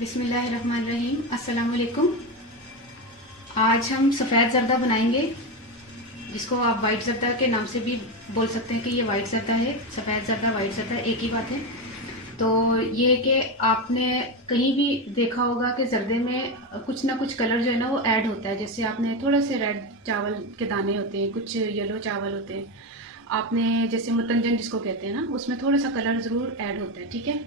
बिस्मिल्लाहिर्रहमानिर्रहीम। अस्सलाम वालेकुम। आज हम सफ़ेद ज़र्दा बनाएंगे, जिसको आप वाइट ज़र्दा के नाम से भी बोल सकते हैं कि ये वाइट ज़र्दा है। सफ़ेद ज़र्दा वाइट ज़र्दा एक ही बात है। तो ये कि आपने कहीं भी देखा होगा कि ज़र्दे में कुछ ना कुछ कलर जो है ना वो ऐड होता है। जैसे आपने थोड़े से रेड चावल के दाने होते हैं, कुछ येलो चावल होते हैं, आपने जैसे मतंजन जिसको कहते हैं ना, उसमें थोड़ा सा कलर ज़रूर ऐड होता है, ठीक है।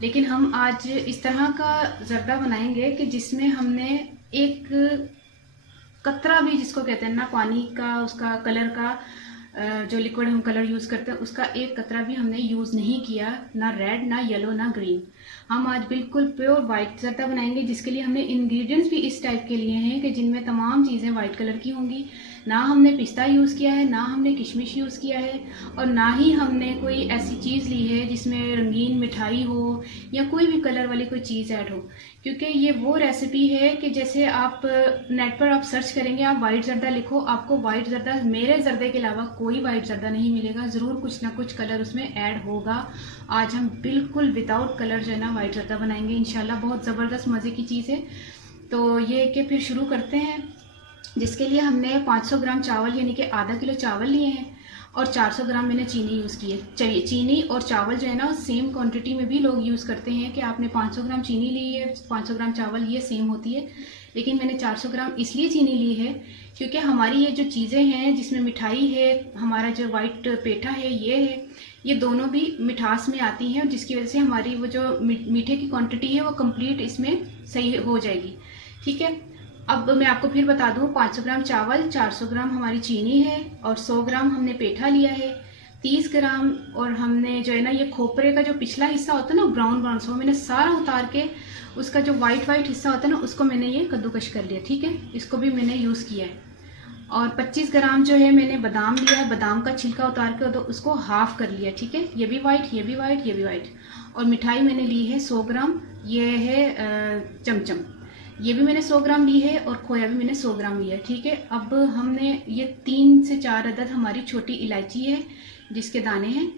लेकिन हम आज इस तरह का ज़र्दा बनाएंगे कि जिसमें हमने एक कतरा भी, जिसको कहते हैं ना पानी का, उसका कलर का जो लिक्विड हम कलर यूज़ करते हैं, उसका एक कतरा भी हमने यूज़ नहीं किया, ना रेड ना येलो ना ग्रीन। हम आज बिल्कुल प्योर वाइट ज़र्दा बनाएंगे, जिसके लिए हमने इंग्रेडिएंट्स भी इस टाइप के लिए हैं कि जिनमें तमाम चीज़ें वाइट कलर की होंगी। ना हमने पिस्ता यूज़ किया है, ना हमने किशमिश यूज़ किया है, और ना ही हमने कोई ऐसी चीज़ ली है जिसमें रंगीन मिठाई हो या कोई भी कलर वाली कोई चीज़ ऐड हो। क्योंकि ये वो रेसिपी है कि जैसे आप नेट पर आप सर्च करेंगे, आप वाइट ज़र्दा लिखो, आपको वाइट ज़र्दा, मेरे ज़र्दे के अलावा कोई वाइट ज़र्दा नहीं मिलेगा। ज़रूर कुछ ना कुछ कलर उसमें ऐड होगा। आज हम बिल्कुल विदाउट कलर जो है ना वाइट ज़र्दा बनाएंगे इंशाल्लाह। बहुत ज़बरदस्त मज़े की चीज़ है। तो ये कि फिर शुरू करते हैं, जिसके लिए हमने 500 ग्राम चावल यानी कि आधा किलो चावल लिए हैं, और 400 ग्राम मैंने चीनी यूज़ की है। चलिए, चीनी और चावल जो है ना सेम क्वांटिटी में भी लोग यूज़ करते हैं कि आपने 500 ग्राम चीनी ली है, 500 ग्राम चावल, ये सेम होती है। लेकिन मैंने 400 ग्राम इसलिए चीनी ली है क्योंकि हमारी ये जो चीज़ें हैं, जिसमें मिठाई है, हमारा जो वाइट पेठा है, ये है, ये दोनों भी मिठास में आती हैं, और जिसकी वजह से हमारी वो जो मीठे की क्वांटिटी है वो कंप्लीट इसमें सही हो जाएगी, ठीक है। अब मैं आपको फिर बता दूं, 500 ग्राम चावल, 400 ग्राम हमारी चीनी है, और 100 ग्राम हमने पेठा लिया है, 30 ग्राम, और हमने जो है ना ये खोपरे का जो पिछला हिस्सा होता है ना ब्राउन ब्राउन, सो मैंने सारा उतार के उसका जो वाइट वाइट हिस्सा होता है ना, उसको मैंने ये कद्दूकश कर लिया, ठीक है। इसको भी मैंने यूज़ किया है। और 25 ग्राम जो है मैंने बादाम लिया है, बादाम का छिलका उतार के तो उसको हाफ कर लिया, ठीक है। ये भी वाइट, ये भी वाइट, ये भी वाइट। और मिठाई मैंने ली है 100 ग्राम, ये है चमचम, ये भी मैंने 100 ग्राम ली है, और खोया भी मैंने 100 ग्राम लिया है, ठीक है। अब हमने ये 3 से 4 अदद हमारी छोटी इलायची है जिसके दाने हैं,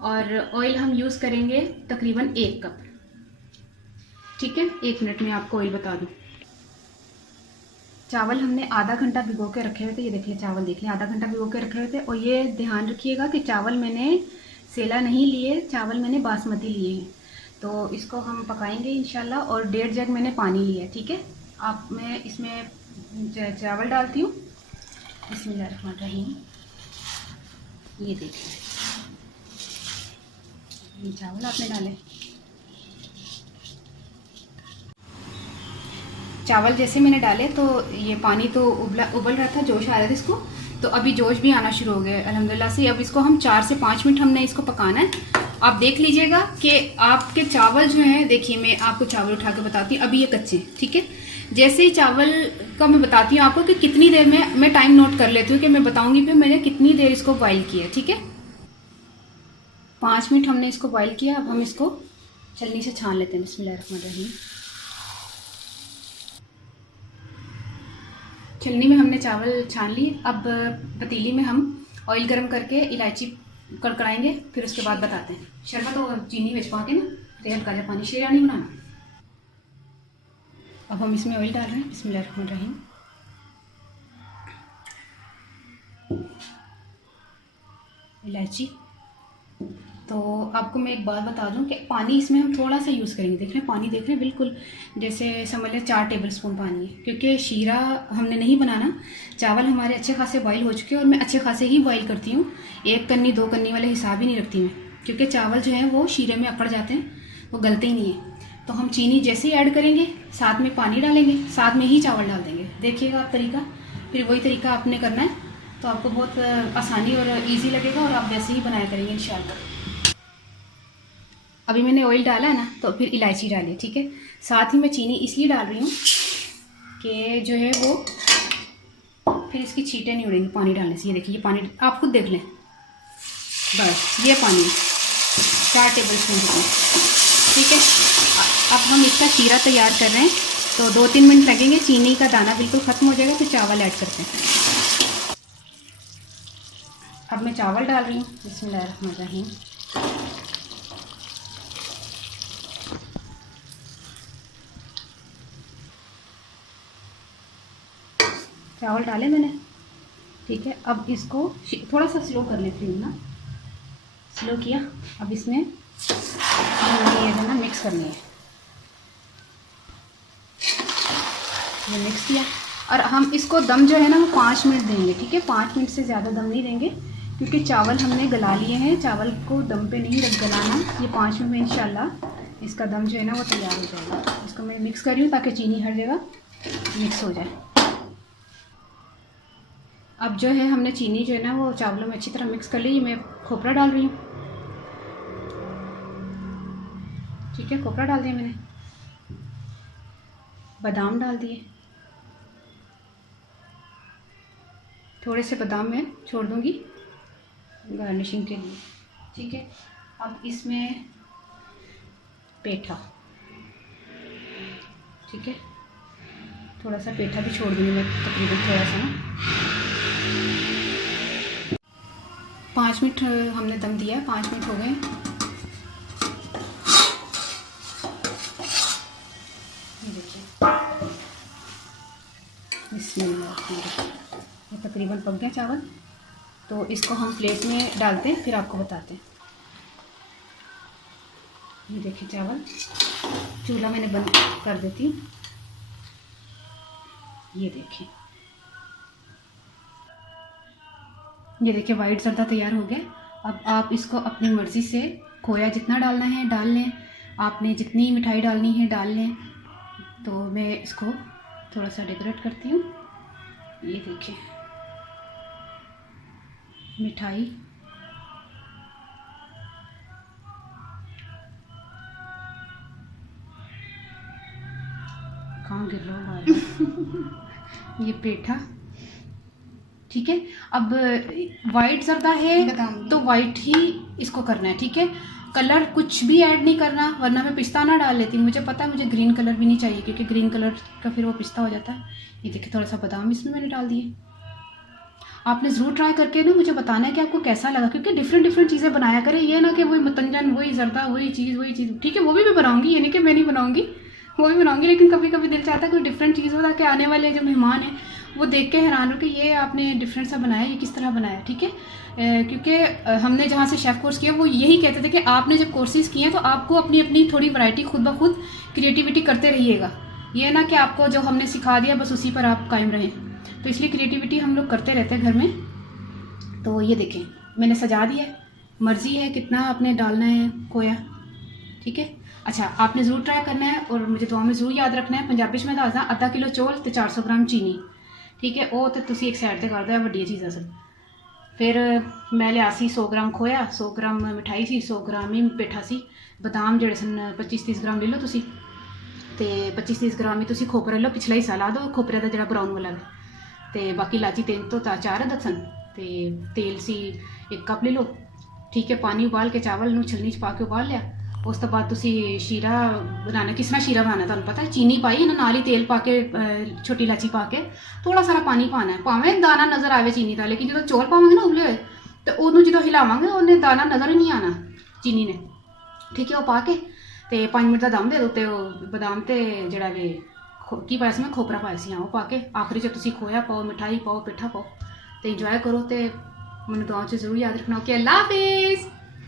और ऑयल हम यूज़ करेंगे तकरीबन 1 कप, ठीक है। 1 मिनट में आपको ऑयल बता दूं। चावल हमने आधा घंटा भिगो के रखे हुए थे, ये देख लें चावल, देख लें, आधा घंटा भिगो के रखे हुए थे। और ये ध्यान रखिएगा कि चावल मैंने सेला नहीं लिए, चावल मैंने बासमती लिए हैं। तो इसको हम पकाएंगे इंशाल्लाह। और 1.5 जग मैंने पानी लिया है, ठीक है। अब मैं इसमें चावल डालती हूँ। बिस्मिल्लाहिर्रहमानिर्रहीम। ये देखिए, ये चावल आपने डाले। चावल जैसे मैंने डाले तो ये पानी तो उबल रहा था, जोश आ रहा था इसको। तो अभी जोश भी आना शुरू हो गया अल्हम्दुलिल्लाह से। अब इसको हम 4 से 5 मिनट हमने इसको पकाना है। आप देख लीजिएगा कि आपके चावल जो हैं, देखिए मैं आपको चावल उठा के बताती हूँ, अभी ये कच्चे, ठीक है। जैसे ही चावल का मैं बताती हूँ आपको कि कितनी देर में, मैं टाइम नोट कर लेती हूँ कि मैं बताऊंगी फिर मैंने कितनी देर इसको बॉइल किया, ठीक है। 5 मिनट हमने इसको बॉइल किया। अब हम इसको छलनी से छान लेते हैं। बिस्मिल्लाहिर्रहमानिर्रहीम। छलनी में हमने चावल छान लिए। अब पतीली में हम ऑयल गर्म करके इलायची कड़कड़ाएंगे, फिर उसके बाद बताते हैं। शरबत और चीनी बेच पा के ना, तेल का पानी शेरा नहीं बनाना। अब हम इसमें ऑयल डाल रहे हैं। बिस्मिल्लाहिर्रहमानिर्रहीम। इलायची। तो आपको मैं एक बात बता दूं कि पानी इसमें हम थोड़ा सा यूज़ करेंगे। देख रहे हैं पानी, देख रहे हैं, बिल्कुल जैसे समझ लें 4 टेबलस्पून पानी है, क्योंकि शीरा हमने नहीं बनाना। चावल हमारे अच्छे खासे बॉईल हो चुके हैं, और मैं अच्छे खासे ही बॉईल करती हूँ। 1 कन्नी 2 कन्नी वाले हिसाब ही नहीं रखती मैं, क्योंकि चावल जो है वो शीरे में अकड़ जाते हैं, वो गलते ही नहीं है। तो हम चीनी जैसे ही ऐड करेंगे, साथ में पानी डालेंगे, साथ में ही चावल डाल देंगे। देखिएगा आप तरीका, फिर वही तरीका आपने करना है, तो आपको बहुत आसानी और ईजी लगेगा, और आप वैसे ही बनाया करेंगे इंशाल्लाह। अभी मैंने ऑयल डाला है ना, तो फिर इलायची डाली, ठीक है। साथ ही मैं चीनी इसलिए डाल रही हूँ कि जो है वो फिर इसकी छींटें नहीं उड़ेंगी पानी डालने से। ये देखिए, ये पानी आप खुद देख लें, बस ये पानी 4 टेबलस्पून जितना, ठीक है। अब हम इसका शीरा तैयार कर रहे हैं, तो 2-3 मिनट लगेंगे। चीनी का दाना बिल्कुल ख़त्म हो जाएगा, फिर चावल ऐड करते हैं। अब मैं चावल डाल रही हूँ। बिस्मिल्लाहिर्रहमानिर्रहीम। चावल डाले मैंने, ठीक है। अब इसको थोड़ा सा स्लो कर लेती हूँ ना, स्लो किया। अब इसमें ये है ना मिक्स करनी है, ये मिक्स किया। और हम इसको दम जो है ना वो 5 मिनट देंगे, ठीक है। 5 मिनट से ज़्यादा दम नहीं देंगे, क्योंकि चावल हमने गला लिए हैं, चावल को दम पे नहीं रख गलाना। ये 5 मिनट में इंशाल्लाह इसका दम जो है ना वो तैयार हो जाएगा। इसको मैं मिक्स कर रही हूँ ताकि चीनी हर जगह मिक्स हो जाए। अब जो है हमने चीनी जो है ना वो चावलों में अच्छी तरह मिक्स कर ली। मैं खोपरा डाल रही हूँ, ठीक है। खोपरा डाल दिया मैंने, बादाम डाल दिए, थोड़े से बादाम मैं छोड़ दूँगी गार्निशिंग के लिए, ठीक है। अब इसमें पेठा, ठीक है, थोड़ा सा पेठा भी छोड़ दूँगी मैं, तकरीबन थोड़ा सा ना। 5 मिनट हमने दम दिया है, 5 मिनट हो गए। ये देखिए, ये तकरीबन पक गया चावल। तो इसको हम प्लेट में डालते हैं, फिर आपको बताते हैं। ये देखिए चावल, चूल्हा मैंने बंद कर देती हूँ। ये देखिए, ये देखिए वाइट जर्दा तैयार हो गया। अब आप इसको अपनी मर्ज़ी से खोया जितना डालना है डाल लें, आपने जितनी मिठाई डालनी है डाल लें। तो मैं इसको थोड़ा सा डेकोरेट करती हूँ। ये देखिए मिठाई, कहाँ गिर रहा है ये पेठा, ठीक है। अब वाइट जर्दा है तो वाइट ही इसको करना है, ठीक है। कलर कुछ भी ऐड नहीं करना, वरना मैं पिस्ता ना डाल लेती। मुझे पता है मुझे ग्रीन कलर भी नहीं चाहिए, क्योंकि ग्रीन कलर का फिर वो पिस्ता हो जाता है। ये देखिए थोड़ा सा बादाम इसमें मैंने डाल दिए। आपने ज़रूर ट्राई करके ना मुझे बताना है कि आपको कैसा लगा, क्योंकि डिफरेंट चीज़ें बनाया करें। ये ना कि वही मतंजन, वही जर्दा, वही चीज़, ठीक है। वो भी मैं बनाऊँगी, ये नहीं कि मैं नहीं बनाऊँगी, वो भी बनाऊँगी। लेकिन कभी कभी दिल चाहता है कोई डिफरेंट चीज़ हो, ताकि आने वाले जो मेहमान हैं वो देख के हैरान हो कि ये आपने डिफरेंट सा बनाया, ये किस तरह बनाया, ठीक है। क्योंकि हमने जहाँ से शेफ़ कोर्स किया वो यही कहते थे कि आपने जब कोर्सेज़ किए हैं तो आपको अपनी अपनी थोड़ी वैरायटी खुद ब खुद क्रिएटिविटी करते रहिएगा। ये ना कि आपको जो हमने सिखा दिया बस उसी पर आप कायम रहें। तो इसलिए क्रिएटिविटी हम लोग करते रहते हैं घर में। तो ये देखें मैंने सजा दिया, मर्ज़ी है कितना आपने डालना है खोया, ठीक है। अच्छा, आपने ज़रूर ट्राई करना है और मुझे दुआ में ज़रूर याद रखना है। पंजाबी में दसदा आधा किलो चौल तो 400 ग्राम चीनी, ठीक है। वो तो तुसी एक साइड से कर दो, वड्डी चीज़ असल। फिर मैं लिया सी 100 ग्राम खोया, 100 ग्राम मिठाई सी, 100 ग्राम ही पेठा सी। बादाम जेड़े सन 25-30 ग्राम ले लो तुसी, ते 25-30 ग्राम ही तुसी खोपरा लो, पिछला हिस्सा ला दो खोपरे का, जरा ब्राउन वाला ते बाकी इलायची 3 तो 4 अदद सन। ते तेल सी 1 कप ले लो, ठीक है। पानी उबाल के चावल नूं छलनी च पा के उबाल लिया। उस तो बाद तुसी शीरा बनाना, किस तरह शीरा बनाना तुहानू पता है। चीनी पाई ना, नाल ही तेल पा के, छोटी इलायची पा के, थोड़ा सारा पानी पाना है, भावें दाना नज़र आवे चीनी का। लेकिन जो चौल पावांगे ना उबले हुए, तो उन्होंने जो हिलावांगे उन्हें दाना नज़र ही नहीं आना चीनी ने, ठीक है। वो पा के ते 5 मिनट का दम दे दो। तो बादाम ते जड़ा वे की पाया सी मैं, खोपरा पाया सी, हाँ वो पा के आखिरी च तुसी खोया पाओ, मिठाई पाओ, पिठा पाओ, तो इंजॉय करो। तो मैंने दुआ च जरूर याद रखना। ओके, अल्लाह हाफिज़।